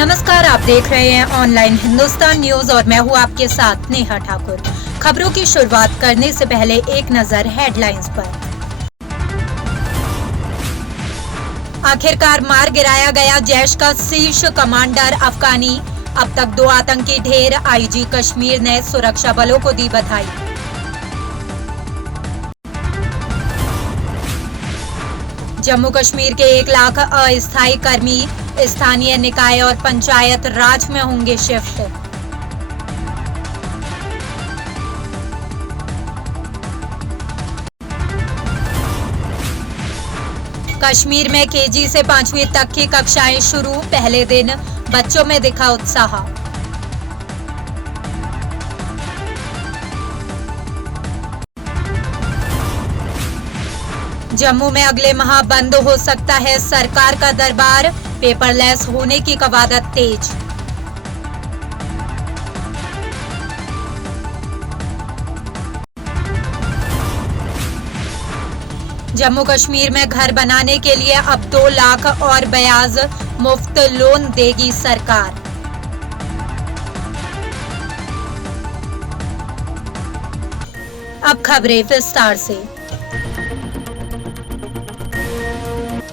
नमस्कार, आप देख रहे हैं ऑनलाइन हिंदुस्तान न्यूज और मैं हूं आपके साथ नेहा ठाकुर। खबरों की शुरुआत करने से पहले एक नजर हेडलाइंस पर। आखिरकार मार गिराया गया जैश का शीर्ष कमांडर अफगानी। अब तक 2 आतंकी ढेर। आईजी कश्मीर ने सुरक्षा बलों को दी बधाई। जम्मू कश्मीर के 1 लाख अस्थायी कर्मी स्थानीय निकाय और पंचायत राज में होंगे शिफ्ट। कश्मीर में केजी से 5वीं तक की कक्षाएं शुरू। पहले दिन बच्चों में दिखा उत्साह। जम्मू में अगले माह बंद हो सकता है सरकार का दरबार। पेपरलेस होने की कवायद तेज। जम्मू कश्मीर में घर बनाने के लिए अब 2 लाख और ब्याज मुफ्त लोन देगी सरकार। अब खबरें विस्तार से।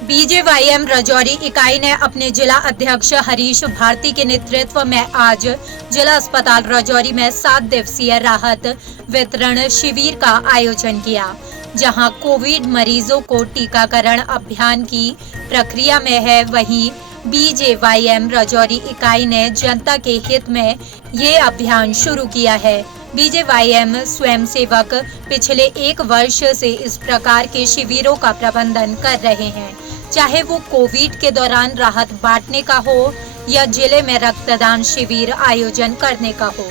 बीजेवाईएम राजौरी इकाई ने अपने जिला अध्यक्ष हरीश भारती के नेतृत्व में आज जिला अस्पताल राजौरी में 7 दिवसीय राहत वितरण शिविर का आयोजन किया, जहां कोविड मरीजों को टीकाकरण अभियान की प्रक्रिया में है। वहीं बीजेवाईएम राजौरी इकाई ने जनता के हित में ये अभियान शुरू किया है। बीजेवाईएम स्वयंसेवक पिछले 1 वर्ष से इस प्रकार के शिविरों का प्रबंधन कर रहे हैं, चाहे वो कोविड के दौरान राहत बांटने का हो या जिले में रक्तदान शिविर आयोजन करने का हो।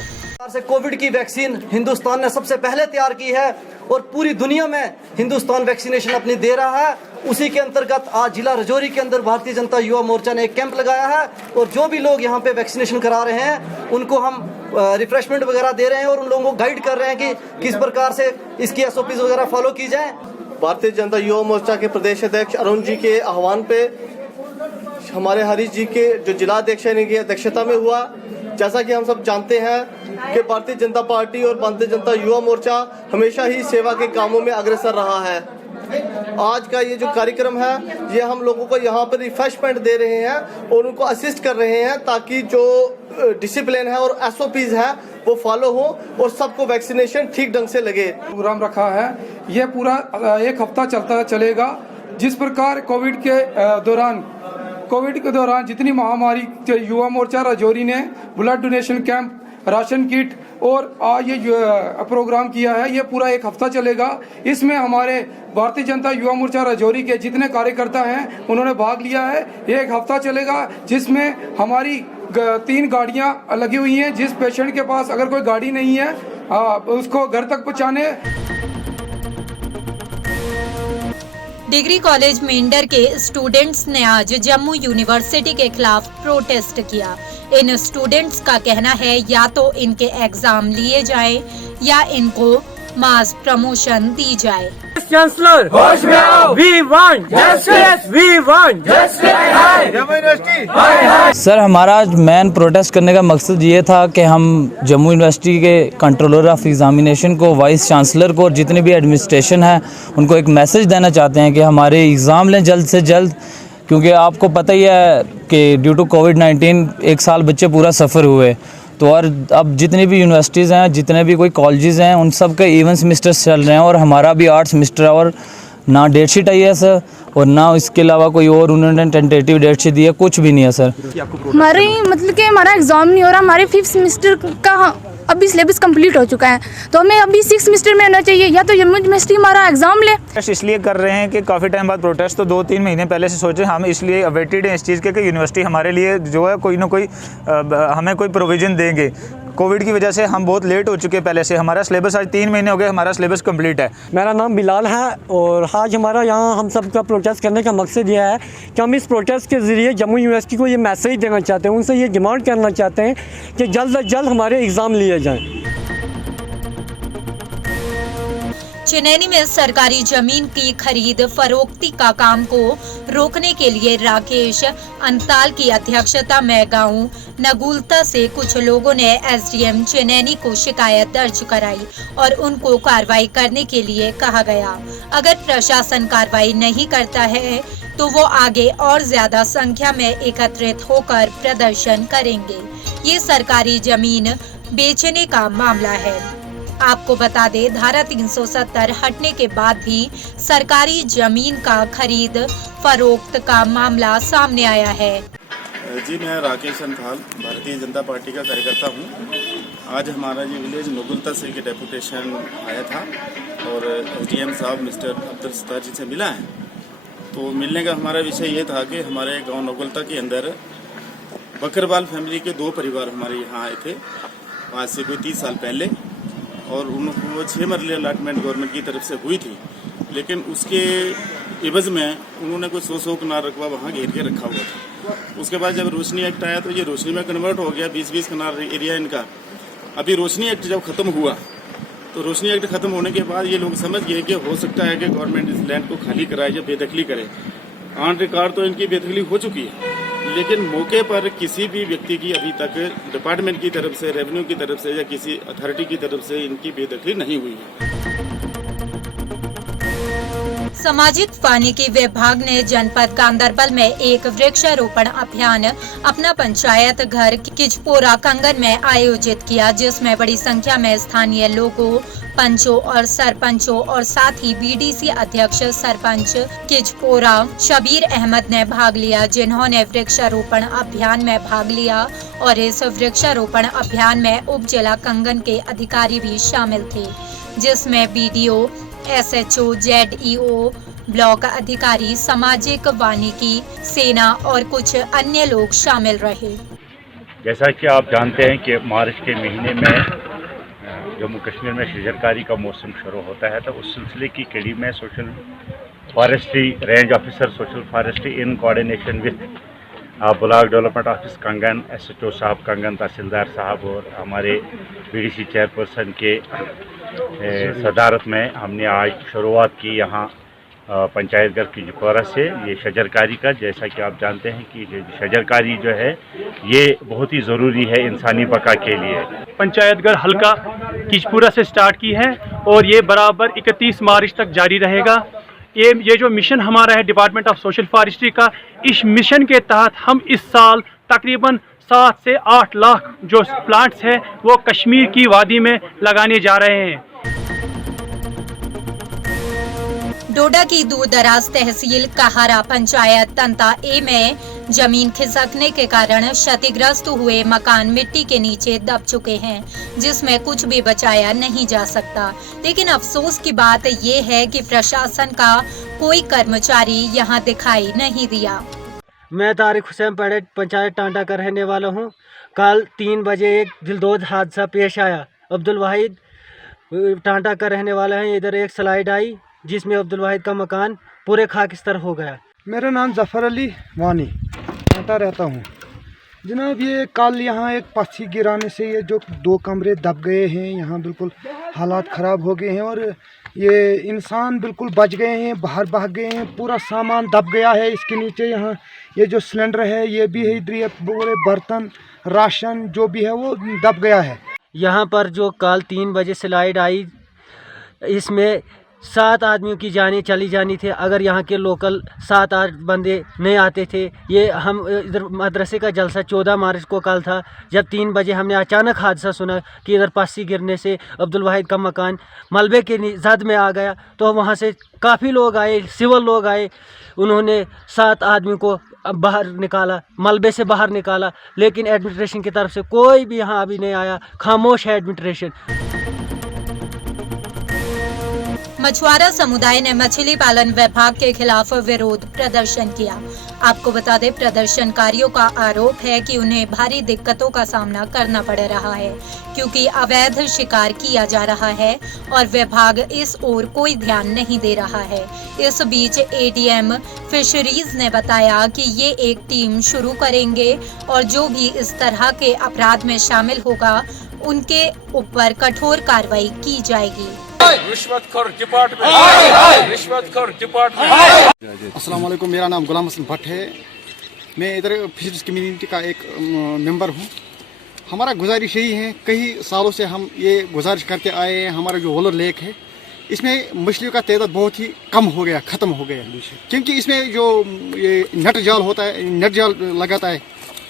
से कोविड की वैक्सीन हिंदुस्तान ने सबसे पहले तैयार की है और पूरी दुनिया में हिंदुस्तान वैक्सीनेशन अपनी दे रहा है। उसी के अंतर्गत आज जिला राजौरी के अंदर भारतीय जनता युवा मोर्चा ने एक कैंप लगाया है और जो भी लोग यहाँ पे वैक्सीनेशन करा रहे हैं उनको हम रिफ्रेशमेंट वगैरह दे रहे हैं और उन लोगों को गाइड कर रहे हैं कि किस प्रकार से इसकी SOPs वगैरह फॉलो की जाए। भारतीय जनता युवा मोर्चा के प्रदेश अध्यक्ष अरुण जी के आह्वान पे हमारे हरीश जी के जो जिला अध्यक्ष हैं की अध्यक्षता में हुआ। जैसा कि हम सब जानते हैं कि भारतीय जनता पार्टी और भारतीय जनता युवा मोर्चा हमेशा ही सेवा के कामों में अग्रसर रहा है। आज का ये जो कार्यक्रम है ये हम लोगों को यहाँ पर रिफ्रेशमेंट दे रहे हैं और उनको असिस्ट कर रहे हैं ताकि जो डिसिप्लिन है और SOPs है वो फॉलो हो और सबको वैक्सीनेशन ठीक ढंग से लगे। प्रोग्राम रखा है, ये पूरा 1 हफ्ता चलेगा। जिस प्रकार कोविड के दौरान जितनी महामारी युवा मोर्चा राजौरी ने blood donation camp, ration kit और ये प्रोग्राम किया है, ये पूरा 1 हफ्ता चलेगा। इसमें हमारे भारतीय जनता युवा मोर्चा राजौरी के जितने कार्यकर्ता हैं उन्होंने भाग लिया है। ये 1 हफ्ता चलेगा जिसमें हमारी 3 गाड़ियां लगी हुई हैं। जिस पेशेंट के पास अगर कोई गाड़ी नहीं है उसको घर तक पहुंचाने। डिग्री कॉलेज मेंढर के स्टूडेंट्स ने आज जम्मू यूनिवर्सिटी के खिलाफ प्रोटेस्ट किया। इन स्टूडेंट्स का कहना है या तो इनके एग्जाम लिए जाएं या इनको मास प्रमोशन दी जाए। चांसलर होश में आओ, we want justice, we want justice. Jammu university sir, हमारा मेन प्रोटेस्ट करने का मकसद ये था कि हम जम्मू यूनिवर्सिटी के कंट्रोलर ऑफ एग्जामिनेशन को, वाइस चांसलर को और जितने भी एडमिनिस्ट्रेशन है उनको एक मैसेज देना चाहते हैं कि हमारे एग्ज़ाम लें जल्द से जल्द, क्योंकि आपको पता ही है कि ड्यू टू कोविड-19 1 साल बच्चे पूरा सफ़र हुए। तो और अब जितनी भी यूनिवर्सिटीज़ हैं, जितने भी कोई कॉलेजेस हैं, उन सब के इवन सेमेस्टर्स चल रहे हैं और हमारा भी 8 सेमेस्टर है और ना डेट शीट आई है सर और ना इसके अलावा कोई और उन्होंने टेंटेटिव डेट शीट दी है, कुछ भी नहीं है सर। हमारी मतलब कि हमारा एग्ज़ाम नहीं हो रहा, हमारे 5th सेमेस्टर का अभी सिलेबस कंप्लीट हो चुका है, तो हमें अभी 6th सेमेस्टर में होना चाहिए या तो जम्मू यूनिवर्सिटी हमारा एग्जाम ले। इसलिए कर रहे हैं कि काफ़ी टाइम बाद प्रोटेस्ट, तो 2-3 महीने पहले से सोचे हम, इसलिए अवेटेड हैं इस चीज़ के कि यूनिवर्सिटी हमारे लिए जो है कोई ना कोई हमें कोई प्रोविज़न देंगे। कोविड की वजह से हम बहुत लेट हो चुके हैं पहले से। हमारा सिलेबस आज 3 महीने हो गए, हमारा सिलेबस कंप्लीट है। मेरा नाम बिलाल है और आज हमारा यहाँ हम सब का प्रोटेस्ट करने का मकसद यह है कि हम इस प्रोटेस्ट के ज़रिए जम्मू यूनिवर्सिटी को ये मैसेज देना चाहते हैं, उनसे ये डिमांड करना चाहते हैं कि जल्द से जल्द हमारे एग्ज़ाम लिए जाएँ। चनैनी में सरकारी जमीन की खरीद फरोख्ती का काम को रोकने के लिए राकेश अंताल की अध्यक्षता में गांव नगुलता से कुछ लोगों ने एसडीएम चनैनी को शिकायत दर्ज कराई और उनको कार्रवाई करने के लिए कहा गया। अगर प्रशासन कार्रवाई नहीं करता है तो वो आगे और ज्यादा संख्या में एकत्रित होकर प्रदर्शन करेंगे। ये सरकारी जमीन बेचने का मामला है। आपको बता दें, धारा 370 हटने के बाद भी सरकारी जमीन का खरीद फरोख्त का मामला सामने आया है। जी, मैं राकेश अंताल भारतीय जनता पार्टी का कार्यकर्ता हूँ। आज हमारा ये विलेज नगुलता से के डेपुटेशन आया था और एसडीएम साहब मिस्टर अब्दुल सत्तार जी से मिला है। तो मिलने का हमारा विषय ये था कि हमारे गांव नगुलता के अंदर बकरवाल फैमिली के 2 परिवार हमारे यहाँ आए थे आज से कोई 30 साल पहले, और उनको 6 मरले अलाटमेंट गवर्नमेंट की तरफ से हुई थी, लेकिन उसके इवज में उन्होंने कोई 100 कनाल रकबा वहाँ घेर के रखा हुआ था। उसके बाद जब रोशनी एक्ट आया तो ये रोशनी में कन्वर्ट हो गया, 20-20 कनाल एरिया इनका। अभी रोशनी एक्ट जब खत्म हुआ तो रोशनी एक्ट खत्म होने के बाद ये लोग समझ गए कि हो सकता है कि गवर्नमेंट इस लैंड को खाली कराए या बेदखली करे। ऑन रिकॉर्ड तो इनकी बेदखली हो चुकी है, लेकिन मौके पर किसी भी व्यक्ति की अभी तक डिपार्टमेंट की तरफ से, रेवेन्यू की तरफ से या किसी अथॉरिटी की तरफ से इनकी बेदखली नहीं हुई है। सामाजिक वानिकी विभाग ने जनपद गांधरबल में एक वृक्षारोपण अभियान अपना पंचायत घर किचपोरा कंगन में आयोजित किया, जिसमें बड़ी संख्या में स्थानीय लोगों, पंचों और सरपंचों और साथ ही बीडीसी अध्यक्ष सरपंच किचपोरा शबीर अहमद ने भाग लिया, जिन्होंने वृक्षारोपण अभियान में भाग लिया। और इस वृक्षारोपण अभियान में उप जिला कंगन के अधिकारी भी शामिल थे, जिसमें बीडीओ, एसएचओ, जेडईओ, ब्लॉक अधिकारी, सामाजिक वानिकी सेना और कुछ अन्य लोग शामिल रहे। जैसा कि आप जानते हैं कि मार्च के महीने में जम्मू कश्मीर में शजरकारी का मौसम शुरू होता है, तो उस सिलसिले की कड़ी में social forestry range officer social forestry in coordination with block development office कंगन, एसएचओ साहब कंगन, तहसीलदार साहब और हमारे बीडीसी चेयरपर्सन के सदारत में हमने आज शुरुआत की यहाँ पंचायत घर किचपोरा से ये शजरकारी का। जैसा कि आप जानते हैं कि शजरकारी जो है ये बहुत ही ज़रूरी है इंसानी बका के लिए। पंचायत घर हल्का किचपुरा से स्टार्ट की है और ये बराबर 31 मार्च तक जारी रहेगा। ये जो मिशन हमारा है डिपार्टमेंट ऑफ सोशल फॉरेस्ट्री का, इस मिशन के तहत हम इस साल तकरीबन 7 से 8 लाख जो प्लांट्स हैं वो कश्मीर की वादी में लगाने जा रहे हैं। डोडा की दूर दराज तहसील कहारा पंचायत तंता ए में जमीन खिसकने के कारण क्षतिग्रस्त हुए मकान मिट्टी के नीचे दब चुके हैं, जिसमें कुछ भी बचाया नहीं जा सकता। लेकिन अफसोस की बात ये है कि प्रशासन का कोई कर्मचारी यहाँ दिखाई नहीं दिया। मैं तारिक हुसैन पड़े पंचायत टांडा का रहने वाला हूँ। कल 3 बजे एक दिलदोज हादसा पेश आया। अब्दुल वाहिद टांडा का रहने वाला है। इधर एक स्लाइड आई जिसमें अब्दुल वाहिद का मकान पूरे खाकिस्तर हो गया। मेरा नाम जफ़र अली वानी, टाटा रहता हूँ। जनाब, ये कल यहाँ एक पत्थर गिराने से ये जो 2 कमरे दब गए हैं, यहाँ बिल्कुल हालात ख़राब हो गए हैं और ये इंसान बिल्कुल बच गए हैं, बाहर भाग गए हैं, पूरा सामान दब गया है इसके नीचे। यहाँ ये जो सिलेंडर है ये भी है, इधर ये पूरे बर्तन, राशन जो भी है वो दब गया है। यहाँ पर जो कल 3 बजे स्लाइड आई, इसमें 7 आदमियों की जानें चली जानी थी अगर यहाँ के लोकल 7-8 बंदे नहीं आते थे। ये हम इधर मदरसे का जलसा 14 मार्च को कल था, जब 3 बजे हमने अचानक हादसा सुना कि इधर पस्सी गिरने से अब्दुल वाहिद का मकान मलबे के जद में आ गया। तो वहाँ से काफ़ी लोग आए, सिविल लोग आए, उन्होंने 7 आदमी को बाहर निकाला, मलबे से बाहर निकाला, लेकिन एडमिनिस्ट्रेशन की तरफ से कोई भी यहाँ अभी नहीं आया। खामोश है एडमिनिस्ट्रेशन। मछुआरा समुदाय ने मछली पालन विभाग के खिलाफ विरोध प्रदर्शन किया। आपको बता दें, प्रदर्शनकारियों का आरोप है कि उन्हें भारी दिक्कतों का सामना करना पड़ रहा है, क्योंकि अवैध शिकार किया जा रहा है और विभाग इस ओर कोई ध्यान नहीं दे रहा है। इस बीच एडीएम फिशरीज ने बताया कि ये एक टीम शुरू करेंगे और जो भी इस तरह के अपराध में शामिल होगा उनके ऊपर कठोर कार्रवाई की जाएगी। अस्सलाम वालेकुम, मेरा नाम गुलाम हसन भट्ट है। मैं इधर फिशरीज कम्युनिटी का एक मेंबर हूँ। हमारा गुजारिश यही है, कई सालों से हम ये गुजारिश करते आए हैं, हमारा जो वोलर लेक है इसमें मछलियों का तादाद बहुत ही कम हो गया, ख़त्म हो गया, क्योंकि इसमें जो ये नेट जाल होता है, नेट जाल लगाता है,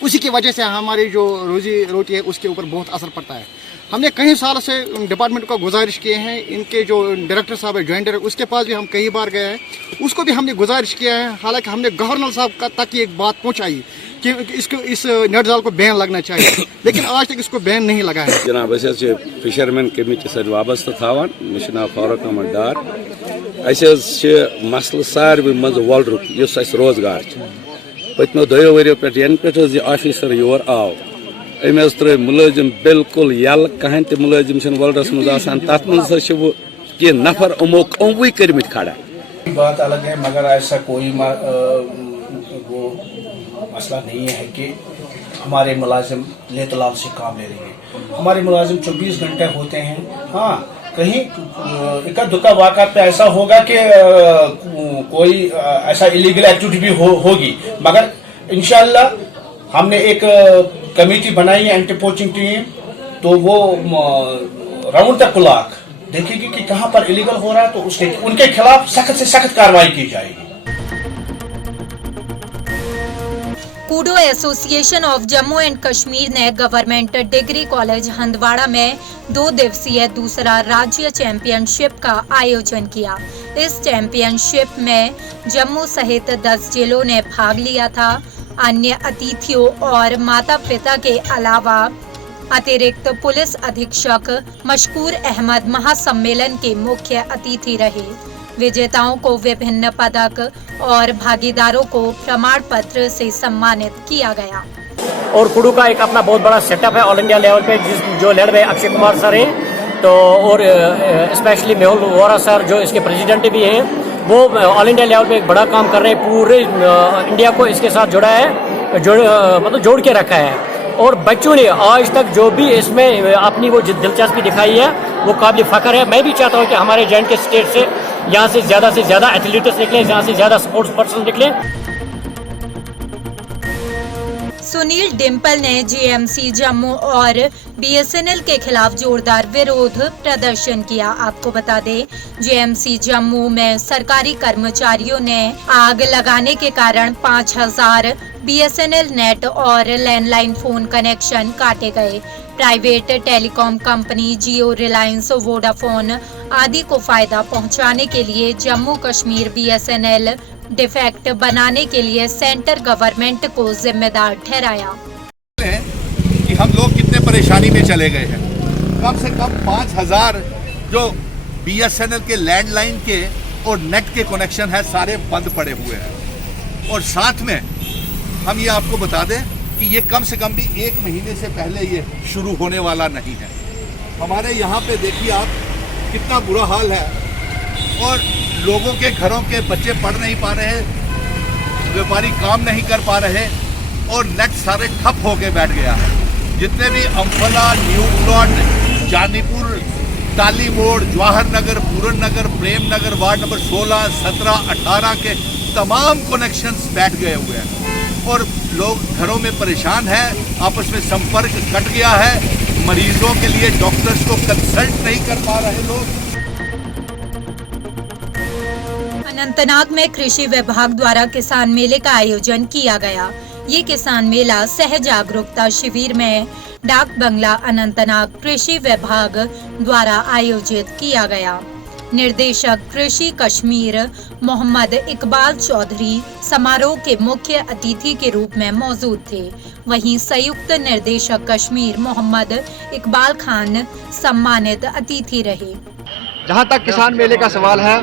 उसी की वजह से हमारी जो रोजी रोटी है उसके ऊपर बहुत असर पड़ता है। हमने कई साल से डिपार्टमेंट को गुजारिश किए हैं, इनके जो डायरेक्टर साहब है, जॉइंट डायरेक्टर, उसके पास भी हम कई बार गए हैं, उसको भी हमने गुजारिश किया है। हालांकि हमने गवर्नर साहब तक ये बात पहुंचाई कि इसको इस नेट जाल को बैन लगना चाहिए, लेकिन आज तक इसको बैन नहीं लगा है। जनाब फिशरमैन कमेटी सत वाबस्त थावान, मे नाव फारूक अहमद डार। मसल सारे मज वलरुक युस रोजगार पत्मो 2 वरियो पे यन पे यह ऑफिसर योर आव अम त्र मुलाजिम बिल्कुल यल कहें ते मुलाजिम वलरस मज तथ मज कि नफर अमो कमवे करमित खड़ा। बात अलग है, मगर ऐसा कोई वो मसला नहीं है कि हमारे मुलाजिम लेतलाल से काम ले रहे हैं। हमारे मुलाजिम 24 घंटे होते हैं। हाँ, कहीं इक्का दुक्का वाक़ा पे ऐसा होगा कि कोई ऐसा इलीगल एक्टिविटी भी होगी, मगर इंशाअल्लाह हमने एक कमेटी बनाई है, एंटी पोचिंग टीम, तो वो राउंड द क्लॉक देखेगी कि कहां पर इलीगल हो रहा है, तो उनके खिलाफ सख्त से सख्त कार्रवाई की जाएगी। Koodo association of Jammu and Kashmir ने गवर्नमेंट डिग्री कॉलेज हंदवाड़ा में 2 दिवसीय दूसरा राज्य चैंपियनशिप का आयोजन किया। इस चैंपियनशिप में जम्मू सहित 10 जिलों ने भाग लिया था। अन्य अतिथियों और माता पिता के अलावा अतिरिक्त पुलिस अधीक्षक मशकूर अहमद महासम्मेलन के मुख्य अतिथि रहे। विजेताओं को विभिन्न पदक और भागीदारों को प्रमाण पत्र से सम्मानित किया गया। और कुडू का एक अपना बहुत बड़ा सेटअप है ऑल इंडिया लेवल पे, जो लड़ रहे अक्षय कुमार सर हैं, तो और स्पेशली मेहुल वोरा सर जो इसके प्रेसिडेंट भी हैं, वो ऑल इंडिया लेवल पे एक बड़ा काम कर रहे हैं, पूरे इंडिया को इसके साथ जुड़ा है, मतलब जोड़ के रखा है। और बच्चों ने आज तक जो भी इसमें अपनी वो दिलचस्पी दिखाई है वो काबिल फ़ख्र है। मैं भी चाहता हूँ कि हमारे जैन के स्टेट से यहाँ से ज़्यादा एथलीट्स निकले, यहाँ से ज़्यादा स्पोर्ट्स पर्सन निकले। सुनील डिम्पल ने जीएमसी जम्मू और बीएसएनएल के खिलाफ जोरदार विरोध प्रदर्शन किया। आपको बता दें, जीएमसी जम्मू में सरकारी कर्मचारियों ने आग लगाने के कारण 5000 बीएसएनएल नेट और लैंडलाइन फोन कनेक्शन काटे गए। प्राइवेट टेलीकॉम कंपनी जियो, रिलायंस, वोडाफोन आदि को फायदा पहुंचाने के लिए जम्मू कश्मीर बीएसएनएल डिफेक्ट बनाने के लिए सेंटर गवर्नमेंट को जिम्मेदार ठहराया। कि हम लोग कितने परेशानी में चले गए हैं। कम से कम 5000 जो बीएसएनएल के लैंडलाइन के और नेट के कनेक्शन है सारे बंद पड़े हुए हैं। और साथ में हम ये आपको बता दें कि ये कम से कम भी 1 महीने से पहले ये शुरू होने वाला नहीं है। हमारे यहाँ पे देखिए आप कितना बुरा हाल है, और लोगों के घरों के बच्चे पढ़ नहीं पा रहे, व्यापारी काम नहीं कर पा रहे, और नेट सारे ठप होके बैठ गया है। जितने भी अम्फला, न्यू प्लॉट, जानीपुर, टाली मोड़, जवाहर नगर, पूरन नगर, प्रेम नगर, वार्ड नंबर 16, 17, 18 के तमाम कनेक्शंस बैठ गए हुए हैं, और लोग घरों में परेशान हैं, आपस में संपर्क कट गया है। मरीजों के लिए डॉक्टर्स को कंसल्ट नहीं कर पा रहे लोग। अनंतनाग में कृषि विभाग द्वारा किसान मेले का आयोजन किया गया। ये किसान मेला सह जागरूकता शिविर में डाक बंगला अनंतनाग कृषि विभाग द्वारा आयोजित किया गया। निर्देशक कृषि कश्मीर मोहम्मद इकबाल चौधरी समारोह के मुख्य अतिथि के रूप में मौजूद थे। वहीं संयुक्त निर्देशक कश्मीर मोहम्मद इकबाल खान सम्मानित अतिथि रहे। जहां तक किसान मेले का सवाल है,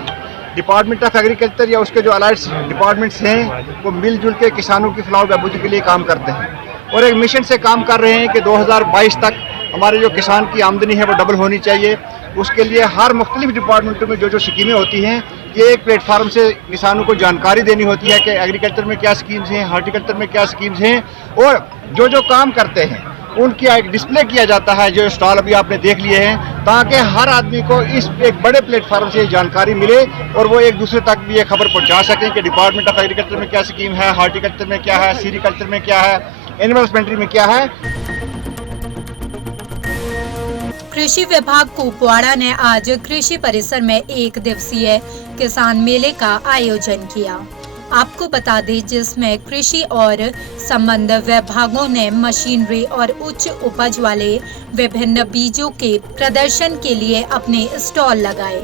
डिपार्टमेंट ऑफ एग्रीकल्चर या उसके जो अलाइड्स डिपार्टमेंट्स हैं वो मिलजुल के किसानों की फलाह बहबूदी के लिए काम करते हैं, और एक मिशन से काम कर रहे हैं कि 2022 तक हमारे जो किसान की आमदनी है वो डबल होनी चाहिए। उसके लिए हर मुख्तलिफ डिपार्टमेंटों में जो स्कीमें होती हैं, ये एक प्लेटफार्म से किसानों को जानकारी देनी होती है कि एग्रीकल्चर में क्या स्कीम्स हैं, हार्टिकल्चर में क्या स्कीम्स हैं, और जो काम करते हैं उनकी एक डिस्प्ले किया जाता है, जो स्टॉल अभी आपने देख लिए हैं, ताकि हर आदमी को इस एक बड़े प्लेटफॉर्म से जानकारी मिले और वो एक दूसरे तक भी ये खबर पहुंचा सकें कि डिपार्टमेंट ऑफ एग्रीकल्चर में क्या स्कीम है, हॉर्टिकल्चर में क्या है, सीरीकल्चर में क्या है, एनिमल हस्बेंड्री में क्या है। कृषि विभाग कुपवाड़ा ने आज कृषि परिसर में 1 दिवसीय किसान मेले का आयोजन किया। आपको बता दें, जिसमें कृषि और संबद्ध विभागों ने मशीनरी और उच्च उपज वाले विभिन्न बीजों के प्रदर्शन के लिए अपने स्टॉल लगाए।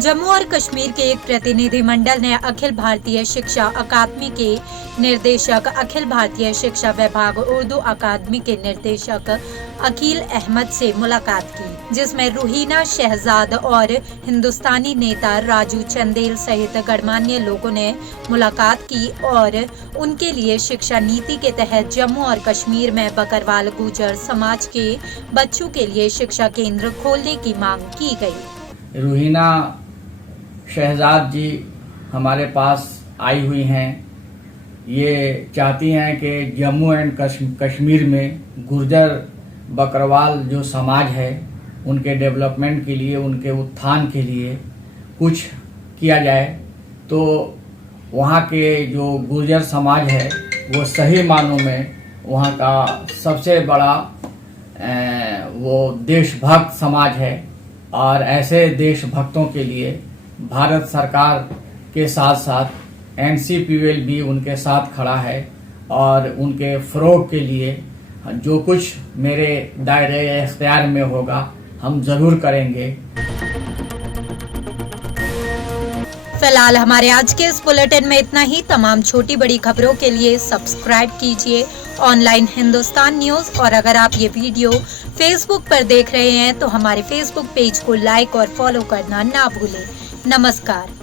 जम्मू और कश्मीर के एक प्रतिनिधिमंडल ने अखिल भारतीय शिक्षा अकादमी के निर्देशक, अखिल भारतीय शिक्षा विभाग उर्दू अकादमी के निर्देशक अकील अहमद से मुलाकात की, जिसमें रूहीना शहजाद और हिंदुस्तानी नेता राजू चंदेल सहित गणमान्य लोगों ने मुलाकात की और उनके लिए शिक्षा नीति के तहत जम्मू और कश्मीर में बकरवाल गुर्जर समाज के बच्चों के लिए शिक्षा केंद्र खोलने की मांग की गई। रूहीना शहजाद जी हमारे पास आई हुई हैं। ये चाहती हैं कि जम्मू एंड कश्मीर में गुर्जर बकरवाल जो समाज है, उनके डेवलपमेंट के लिए, उनके उत्थान के लिए कुछ किया जाए। तो वहाँ के जो गुर्जर समाज है वो सही मानों में वहाँ का सबसे बड़ा वो देशभक्त समाज है और ऐसे देशभक्तों के लिए भारत सरकार के साथ साथ NCPL भी उनके साथ खड़ा है और उनके फ़रोग के लिए जो कुछ मेरे दायरे इख्तियार में होगा हम ज़रूर करेंगे। फिलहाल हमारे आज के इस बुलेटिन में इतना ही। तमाम छोटी बड़ी खबरों के लिए सब्सक्राइब कीजिए ऑनलाइन हिंदुस्तान न्यूज, और अगर आप ये वीडियो फेसबुक पर देख रहे हैं तो हमारे फेसबुक पेज को लाइक और फॉलो करना ना भूलें। नमस्कार।